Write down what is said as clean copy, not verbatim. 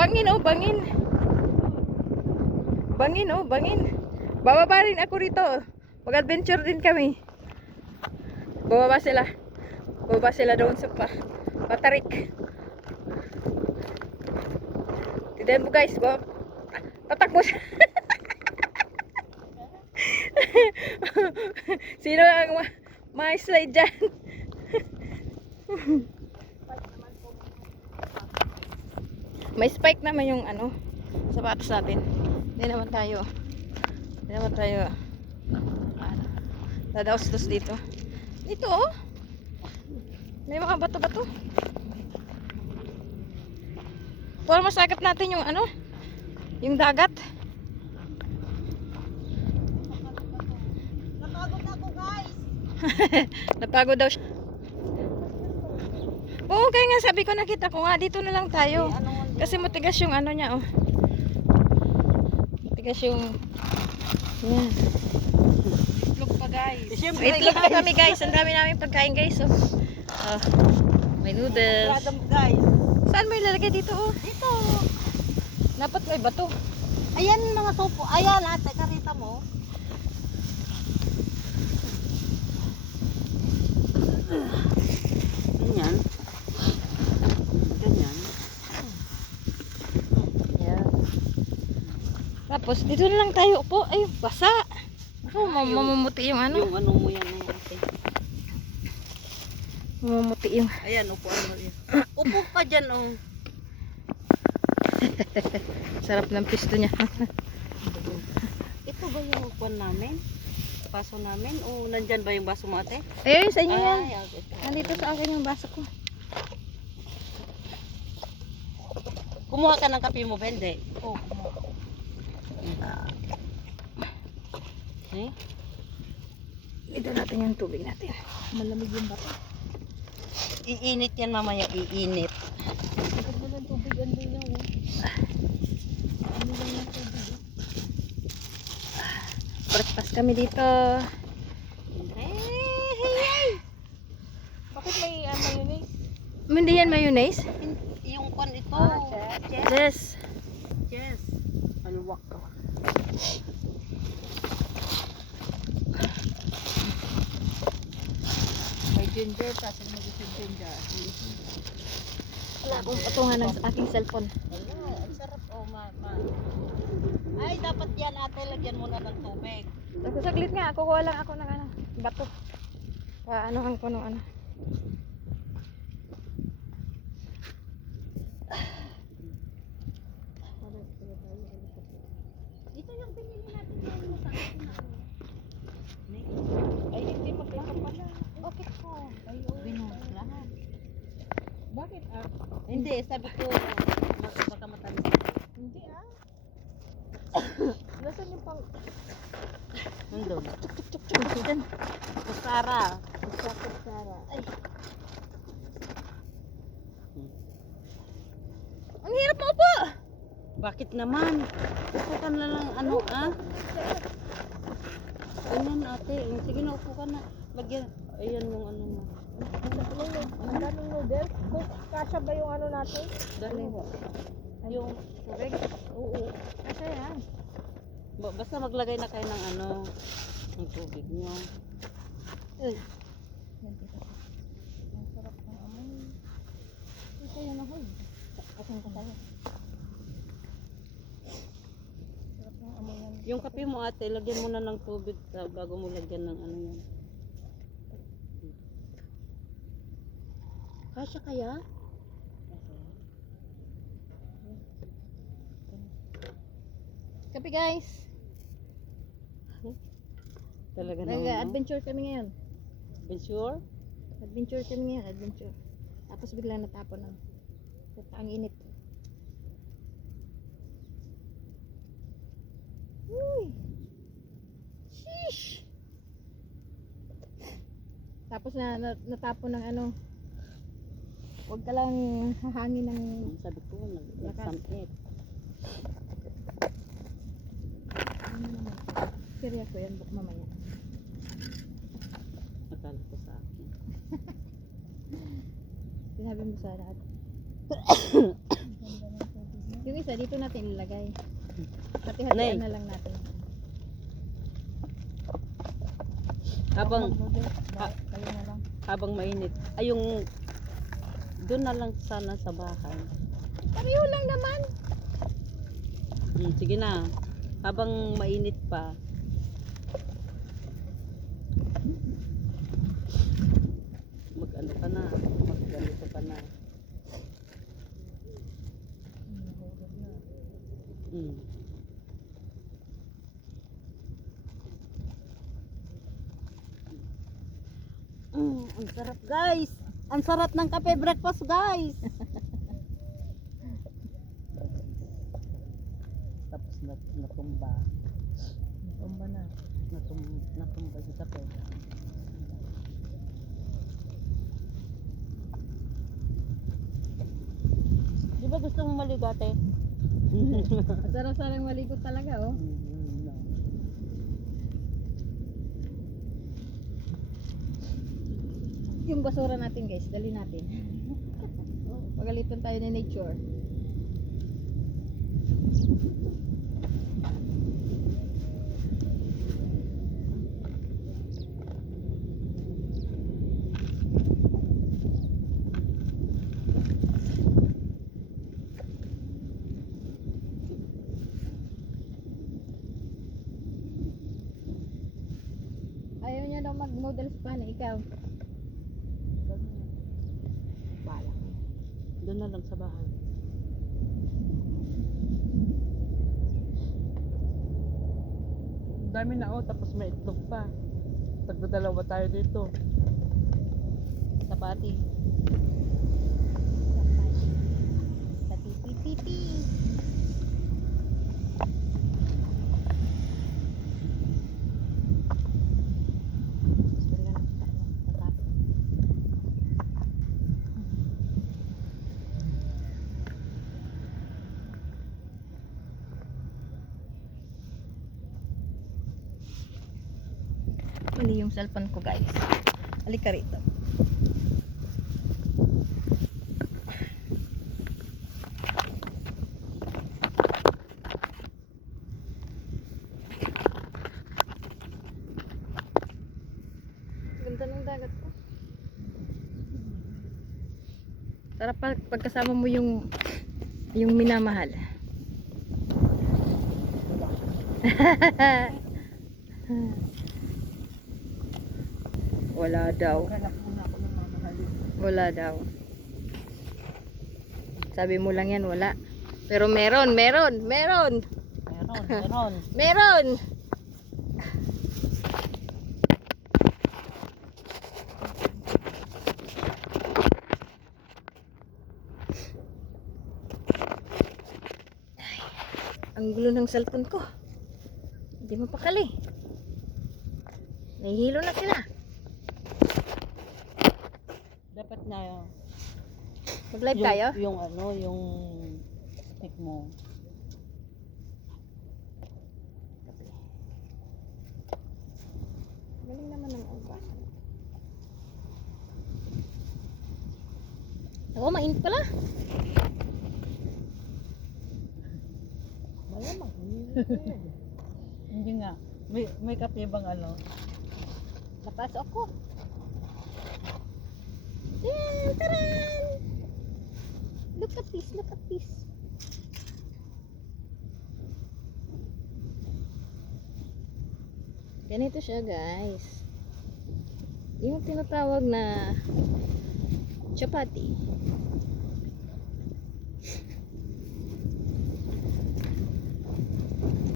Bangin oh, bangin. Bangin oh, bangin. Bababa rin ako rito. Mag-adventure din kami. Bababa sila. Bababa sila doon sa patarik. Tignan mo guys, tatakbo siya. Sino ang ma-slide dyan? May spike naman yung ano, sapatos natin. Hindi naman tayo dadaos-dos dito. Dito oh. May mga bato-bato. Para masakap natin yung ano, yung dagat. Napagod ako guys. Napagod daw siya. Oo, kaya nga sabi ko, nakita ko nga, dito na lang tayo. Kasi matigas yung ano niya, oh. Matigas yung... Yan. Itlog pa guys. Itlog pa kami guys. Ang dami namin pagkain guys, oh. Oh, may noodles. Guys. Saan mo ilalagay dito, oh? Dito. Dapat may bato. Ayan mga sopo. Ayan ate, karita mo. Ganyan. Ganyan. Yan. Tapos, dito na lang tayo upo. Ay, basa. Ako, mamumuti yung ano. Yung ano mo yan ate. Mamumuti yung... Ayan, upuan mo yan. Upo ka dyan oh. Sarap ng pisto niya. Ito ba yung upuan namin? Baso namin? O nandyan ba yung baso mo ate? Ayun, sa inyo yan. Ay, okay. Nandito sa akin yung baso ko. Kumuha ka ng kape mo, Bende? Oo, kumuha. Eh? Ito natin yung tubig natin. Malamig yung bato. Iinit yan mamaya, iinit. Ganda ng tubig, ang linaw. Ano lang yung tubig? Breakfast kami dito. Hey! Bakit may mayonnaise? Hindi yan mayonnaise? Yung kon ito. Yes. Yes. Aluwak ka. May ginger, kasi mag-isip ginger. Wala akong patungan ng aking cellphone. Ang sarap oh, Ay, dapat yan ate, lagyan mo na ng tubig. Saglit nga, kukuha lang ako ng ano, bato. Anuhan ko ng ano. Ito yung binili natin ngayon sa akin na ano. Ay, hindi magkaka pala. Okay po. Ay, binuhos lahat. Bakit ah? Hindi, sabi ko, baka matamis. Hindi ah. Nasaan yung pang... Nandun. Diyan. Kusara. Kusara. Ay. Ang hirap mo po! Bakit naman? Upo ka na lang, ano ah? Ganyan ate. Sige na, upo ka na. Lagyan. Ayan yung ano mo. Ang daming noodles. Kasha ba yung ano natin? Dali. Yung tubig? Oo. Kasha yan. Basta maglagay na kayo ng ano, ng tubig nyo. Yan dito. Ang sarap ng amoy. Ito yung nahoy. Akin ko tayo. Sarap ng amoy yan. Yung kape mo ate, lagyan mo na ng tubig bago mo lagyan ng ano yan. Kasya kaya? Kape guys. Talaga na. Nag-adventure kami ngayon. Sure? Adventure kami ngayon, adventure. Tapos biglang natapon na. Ang init. Uy! Sheesh! Tapos natapon ng ano. Huwag ka lang hahangin ng... Sabi ko, nag-samit. Seryoso yan, mamaya. Akala ko sa akin. Sinabi mo sana at... Yung isa dito natin ilagay. Nay. Hati-hatian na lang natin. Habang Kayo na lang. habang mainit. Ay yung doon na lang sana sa bahay. Pareho lang naman. Sige na. Habang mainit pa. Mag-ano ka na. Mag-ganito ka na. Mm. Ang sarap guys. Ang sarap ng kape breakfast guys. Tapos natumba. Tumba na. Natumba yung kape. Di ba gusto mong maligo ate? Sarap-sarang maligo talaga, oh. No. Yung basura natin, guys, dali natin. Pagalitan tayo ni nature. Ayaw niya daw mag-noodles pa na ikaw. Bala. Doon na lang sa bahay. Dami na oh, tapos may itlog pa. Tagdadalawa tayo dito. Sapati. Pati-piti-piti. Mali yung cellphone ko, guys. Halika rito. Ganda ng dagat ko. Sarap pagkasama mo yung minamahal. Wala daw. Wala daw. Sabi mo lang yan, wala. Pero meron. Meron. Meron! Ay, ang gulo ng cellphone ko. Hindi mapakali. Nahihilo na sila. Dapat na yun. Mag-live tayo? Yung ano, yung stick mo. Galing naman ng oras. Oo, mainit pala. Malamang. Hindi nga. May kape bang ano? Napasok ko. Yan, taran! Look at this, look at this. Ganito siya, guys. Yung tinatawag na chapati.